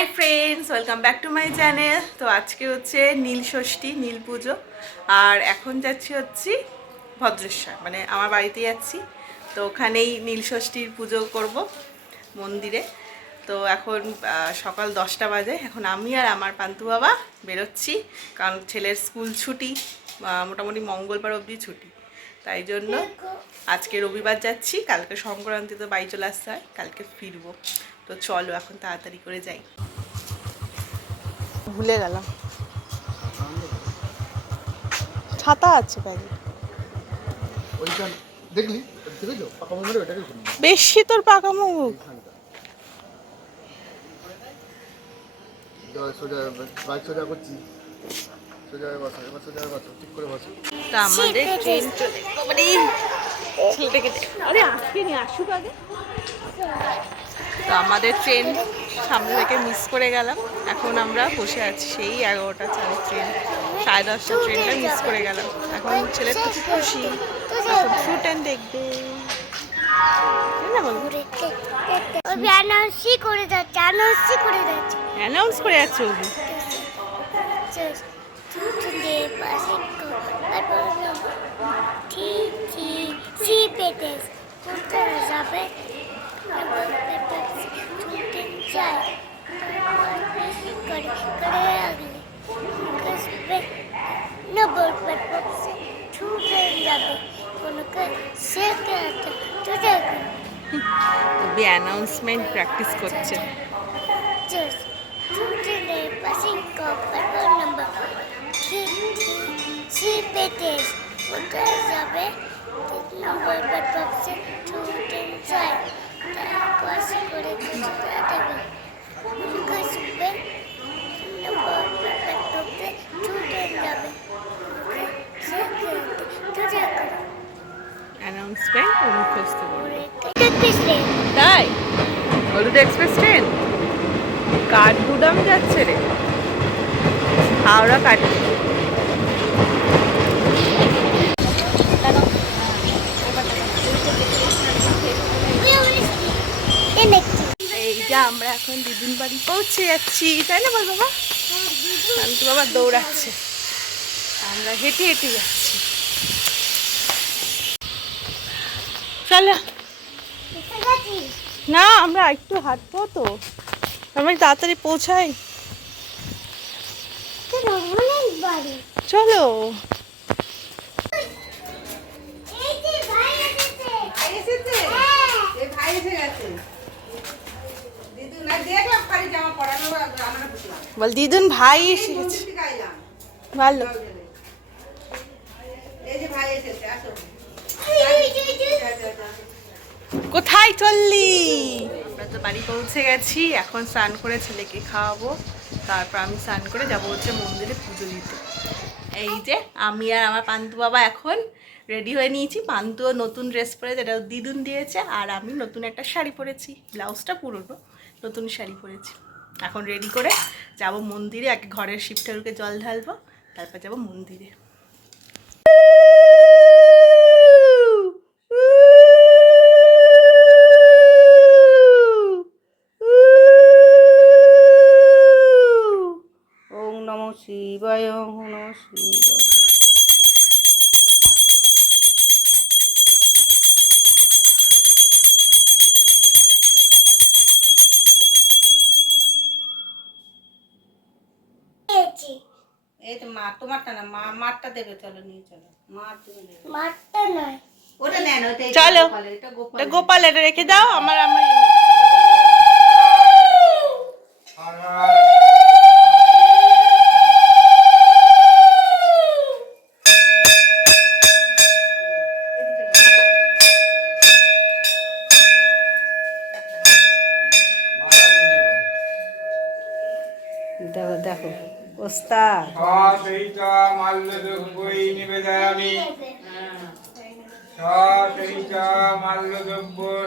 Hi friends welcome back to my channel তো আজকে হচ্ছে নীল ষষ্ঠী, নীল পুজো। আর এখন যাচ্ছি হচ্ছি ভদ্রেশ্বর মানে আমার বাড়িতে যাচ্ছি তো ওখানেই নীল ষষ্ঠীর পুজো করব মন্দিরে। তো এখন সকাল দশটা বাজে। এখন আমি আর আমার পান্তু বাবা বেরোচ্ছি, কারণ ছেলের স্কুল ছুটি মোটামুটি মঙ্গলবার অবধি ছুটি। তাই জন্য আজকে রবিবার যাচ্ছি। কালকে সংক্রান্তিতে বাড়ি চলে আসতে হয়, কালকে ফিরবো। তো চলো, এখন তাড়াতাড়ি করে যাই। ভুলে গেলাম। ছাতা আছে ব্যাগে দেখলি? বেশি তোর পাকা মুখ সোজা বাইক সোজা করছি। সোজা সোজা ঠিক করে বসো। তা আমাদের ট্রেন চলে মানে ছেলেটাকে আরে আসেনি আসুক আগে। তো আমাদের ট্রেন সামনে থেকে মিস করে গেলাম। এখন আমরা বসে আছি সেই এগারোটা চার ট্রেন সাড়ে দশটা ট্রেনটা মিস করে গেলাম। এখন ছেলের তো খুব খুশি। এখন ফ্রুট অ্যান্ড দেখবে। করে যাচ্ছে করে যাচ্ছে। অ্যানাউন্স করে যাচ্ছে যাবে ছুটে যায় করে করে রাখলে কসবে নবর পেটে ছুটে যাবে কোনো শেখে ছুটে ওবি অ্যানাউন্সমেন্ট প্র্যাকটিস করছে। যাবে নম্বর বাট বক্সে টু টেন চার পাশে করে কিছু দেবে কসবে নম্বর বাট বক্সে টু টেন মুখস্থ তাই? হলুদ এক্সপ্রেস ট্রেন কাঠগুদাম যাচ্ছে রে। হাওড়া কাঠ এই যে আমরা এখন দিদিন বাড়ি পৌঁছে যাচ্ছি তাই না বল বাবা? শান্তু বাবা দৌড়াচ্ছে। আমরা হেঁটে হেঁটে যাচ্ছি। চলো না আমরা একটু হাঁটবো তো। আমরা তাড়াতাড়ি পৌঁছাই। চলো এই যে ভাই এসেছে হ্যাঁ বল দিদুন ভাই এসে গেছে ভালো। কোথায় চললি? আমরা তো বাড়ি পৌঁছে গেছি এখন স্নান করে ছেলেকে খাওয়াবো। তারপর আমি স্নান করে যাব হচ্ছে মন্দিরে পুজো দিতে। এই যে আমি আর আমার পান্তু বাবা এখন রেডি হয়ে নিয়েছি। পান্তুও নতুন ড্রেস পরে যেটা দিদুন দিয়েছে আর আমি নতুন একটা শাড়ি পরেছি। ব্লাউজটা পুরনো নতুন শাড়ি পরেছি। এখন রেডি করে যাব মন্দিরে এক ঘরের শিব ঠাকুরকে জল ঢালবো, তারপর যাব মন্দিরে। ওং নম শিবায় ওং নম শিবায়। তোমারটা না মা মারটা দেবে চলো নিয়ে চলো। মার তুমি দেবে মারটা নয়। ওটা নেন ওটা চলো। গোপালের, এটা গোপাল এটা গোপাল এটা রেখে দাও আমার আমার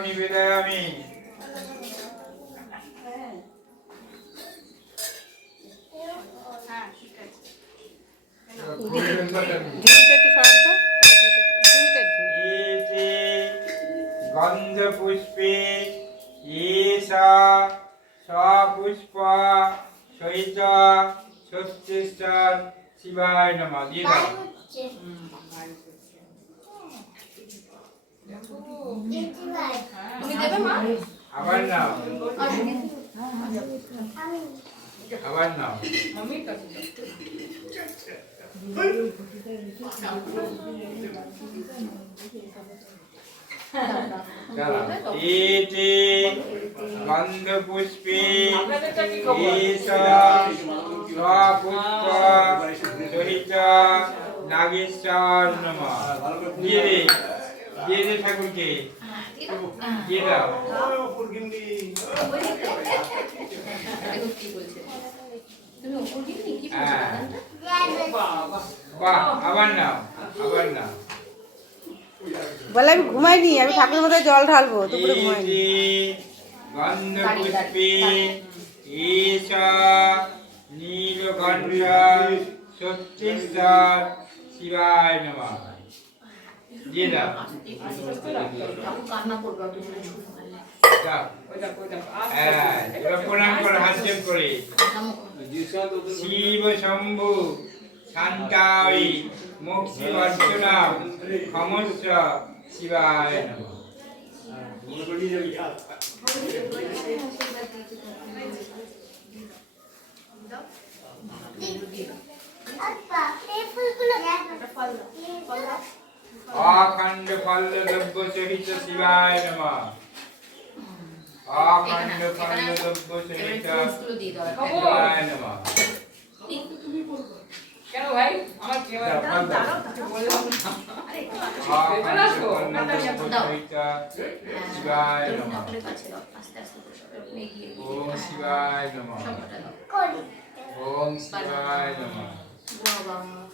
নিবেদয়ামি গন্ধপুষ্পে ঈশা সপুষ্প সহিত সত্যেশ্বর শিবায় নমঃ। দিয়ে দাও আবার নাও। আবার নাও। ইতি ঈশ স্বপুষ্প সহিত নাগেশ্বর নমঃ। দিয়ে দিয়ে ঠাকুরকে। হ্যাঁ বলে আমি ঘুমাইনি আমি ঠাকুর মধ্যে জল ঢালবো দুপুরে ঘুমাইনি শিবায় নমঃ দাও। হ্যাঁ, প্রণাম করো শিব শম্ভু শান্তাই মুক্তি অর্চনা ক্ষমস্য শিবায় অখণ্ড ফল দ্রব্য সহিত শিবায় নমঃ। অখণ্ড ফল দ্রব্য সহিত শিবায় নমঃ। কেন ভাই? আমার কি হয়? অখণ্ড ফল দ্রব্য সহিত শিবায় নমঃ। ওম শিবায় নমঃ। ওম শিবায় নমঃ। হ্যাঁ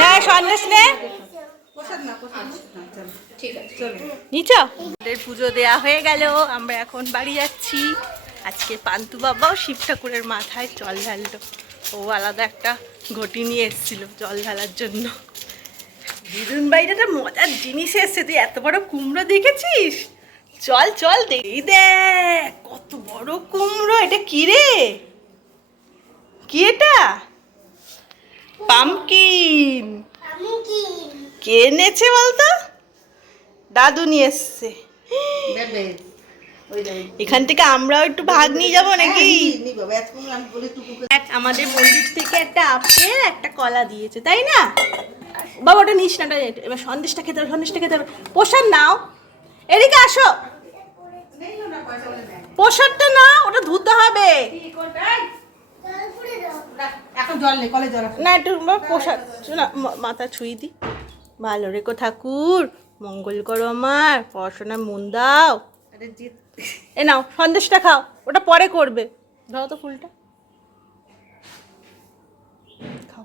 না সন্দেশ নে। পুজো দেয়া হয়ে গেল, আমরা এখন বাড়ি যাচ্ছি। আজকে পান্তু বাবাও শিব ঠাকুরের মাথায় জল ঢাললো। ও আলাদা একটা ঘটি নিয়ে এসেছিল জল ঢালার জন্য। দিদুন বাইরে একটা মজার জিনিস এসছে, তুই এত বড় কুমড়ো দেখেছিস? চল চল দেখি দেখ, কত বড় কুমড়ো, এটা কি রে? কি এটা? পামকিন কে এনেছে বলতো? দাদু নিয়ে এসছে। এখান থেকে আমরাও একটু ভাগ নিয়ে যাব নাকি? আমাদের মন্দির থেকে একটা আপেল একটা কলা দিয়েছে তাই না? বাবা ওটা নিস না এবার সন্দেশটা খেতে হবে সন্দেশটা খেতে হবে। প্রসাদ নাও। এদিকে আসো। প্রসাদটা না ওটা ধুতে হবে। এখন জল নেই কলে জল না একটু শোনা মাথা ছুঁই দি। ভালো রেখো ঠাকুর মঙ্গল করো আমার পড়াশোনায় মন দাও। এ নাও সন্দেশটা খাও ওটা পরে করবে। ধরো তো ফুলটা। খাও।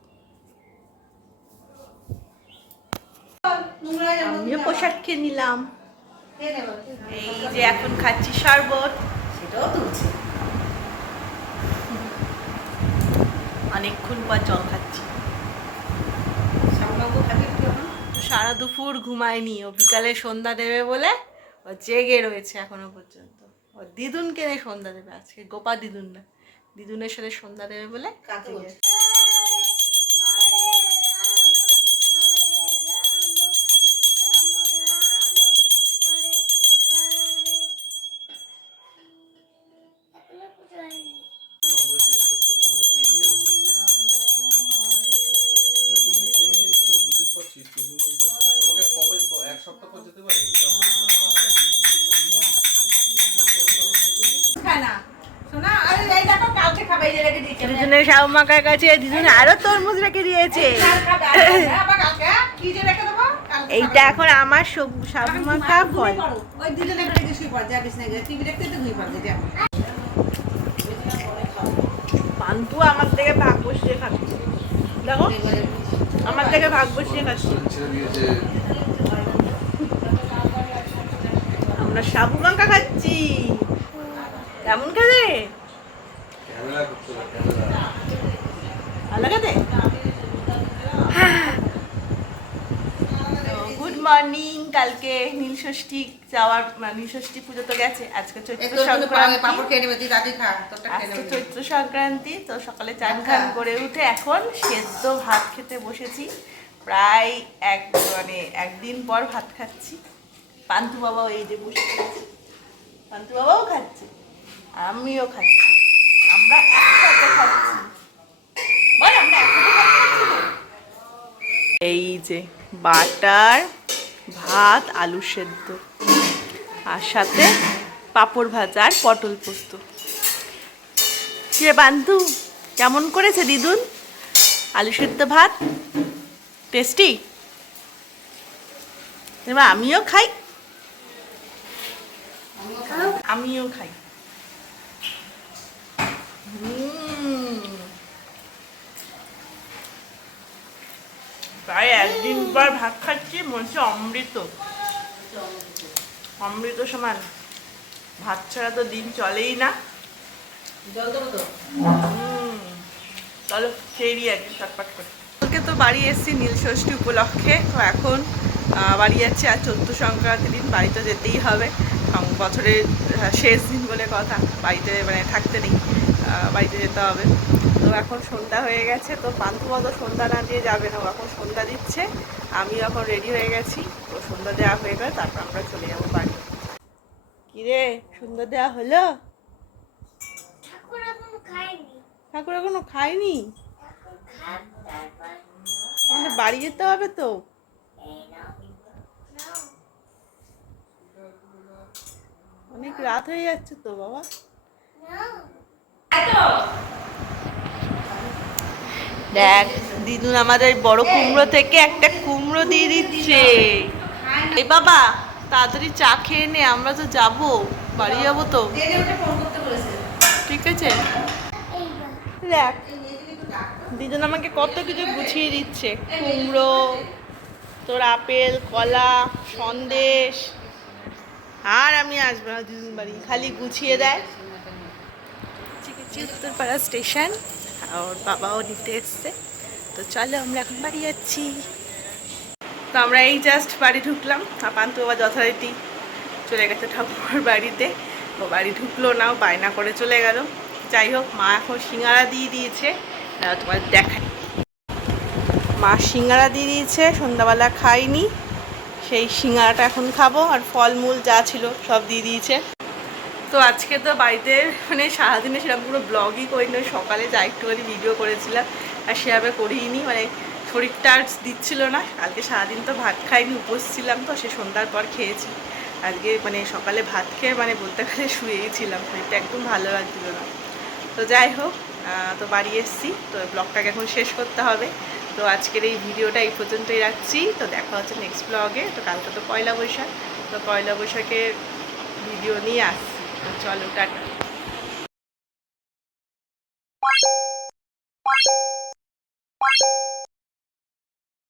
আমিও পোশাক খেয়ে নিলাম। এই যে এখন খাচ্ছি শরবত। সেটাও তুলছে। অনেকক্ষণ পর জল খাচ্ছি? সারা দুপুর ঘুমায়নি ও বিকালে সন্ধ্যা দেবে বলে ও জেগে রয়েছে এখনও পর্যন্ত। ও দিদুনকে কেনে সন্ধ্যা দেবে আজকে গোপা দিদুন না। দিদুনের সাথে সন্ধ্যা দেবে বলে কাকে দিদুনের মাকার কাছে দিদুন আরও তরমুজ রেখে দিয়েছে। এইটা এখন আমার সব- শাহু মাকা ঘুমিয়ে ফল। দুজনে। আন্তু আমার থেকে ভাগ বসিয়ে খাচ্ছে। দেখো, আমার থেকে ভাগ বসিয়ে খাচ্ছে। আমরা সাবু খাচ্ছি। কেমন খেলে? গুড মর্নিং কালকে নীলষষ্ঠী যাওয়ার নীলষষ্ঠী পুজো তো গেছে আজকে চৈত্র সংক্রান্তি। আজকে চৈত্র সংক্রান্তি তো সকালে চান খান করে উঠে এখন সেদ্ধ ভাত খেতে বসেছি। প্রায় এক মানে একদিন পর ভাত খাচ্ছি। পান্তু বাবাও এই যে বসে খাচ্ছে পান্তু বাবাও খাচ্ছে আমিও খাচ্ছি। আমরা একসাথে খাচ্ছি বল আমরা একসাথে খাচ্ছি তো? এই যে বাটার, ভাত, আলু সেদ্ধ। আর সাথে পাঁপড় ভাজা আর পটল পোস্ত। কিরে বান্ধু, কেমন করেছে দিদুন? আলু সেদ্ধ ভাত? টেস্টি? এবার আমিও খাই। আমিও খাই। পর ভাত খাচ্ছি মনে অমৃত। অমৃত সমান। ভাত ছাড়া তো দিন চলেই না। চলো খেয়ে নিই আগে চটপট করে। তো বাড়ি এসেছি নীল ষষ্ঠী উপলক্ষে, তো এখন বাড়ি যাচ্ছি আর চৈত্র সংক্রান্তি দিন বাড়ি তো যেতেই হবে। বছরের শেষ দিন বলে কথা, বাড়িতে মানে থাকতে নেই বাড়িতে যেতে হবে। এখন সন্ধ্যা হয়ে গেছে তো পান্থপদ সন্ধ্যা না দিয়ে যাবে না ও এখন সন্ধ্যা দিচ্ছে। আমি এখন রেডি হয়ে গেছি তো সন্ধ্যা দেওয়া হয়ে গেলে তারপর আমরা চলে যাব বাড়ি। কিরে সন্ধ্যা দেওয়া হলো? ঠাকুর এখনও খায়নি। আমাদের বাড়ি যেতে হবে তো? এই নাও নাও। অনেক রাত হয়ে যাচ্ছে তো বাবা। নাও। দেখ, দিদুন আমাদের বড় কুমড়ো থেকে একটা কুমড়ো দিয়ে দিচ্ছে। এই বাবা, তাড়াতাড়ি চা খেয়ে নে, আমরা তো যাব। বাড়ি যাব তো। ঠিক আছে? দেখ, দিদুন আমাকে কত কিছু গুছিয়ে দিচ্ছে। কুমড়ো, তোর আপেল, কলা, সন্দেশ। আর আমি আসব না দিদুন বাড়ি, খালি গুছিয়ে দেয়। চিকেচি উত্তরপাড়া স্টেশন। আর বাবাও নিতে এসছে। তো চলো আমরা এখন বাড়ি যাচ্ছি। তো আমরা এই জাস্ট বাড়ি ঢুকলাম। আর পান্তু বাবা যথারীতি চলে গেছে ঠাকুমার বাড়িতে। ও বাড়ি ঢুকলো না বায়না করে চলে গেল। যাই হোক, মা এখন সিঙ্গারা দিয়ে দিয়েছে। তোমার দেখাই। মা সিঙ্গারা দিয়ে দিয়েছে, সন্ধ্যাবেলা খাইনি। সেই সিঙ্গারাটা এখন খাব, আর ফলমূল যা ছিল সব দিয়ে দিয়েছে। তো আজকে তো বাড়িতে মানে সারাদিনে সেরকম পুরো ব্লগই করিনি সকালে যা একটুখানি ভিডিও করেছিলাম, আর সেভাবে করিনি মানে শরীরটা আর দিচ্ছিল না। কালকে সারাদিন তো ভাত খাইনি, উপোস ছিলাম তো, সে সন্ধ্যার পর খেয়েছি। আজকে মানে সকালে ভাত খেয়ে মানে বলতে গেলে শুয়েই ছিলাম, শরীরটা একদম ভালো লাগছিল না। তো যাই হোক তো বাড়ি এসেছি, তো ব্লগটাকে এখন শেষ করতে হবে। তো আজকের এই ভিডিওটা এই পর্যন্তই রাখছি, তো দেখা হচ্ছে নেক্সট ব্লগে তো কালকে তো পয়লা বৈশাখ, তো পয়লা বৈশাখের ভিডিও নিয়ে আসছি। চলো টাটা।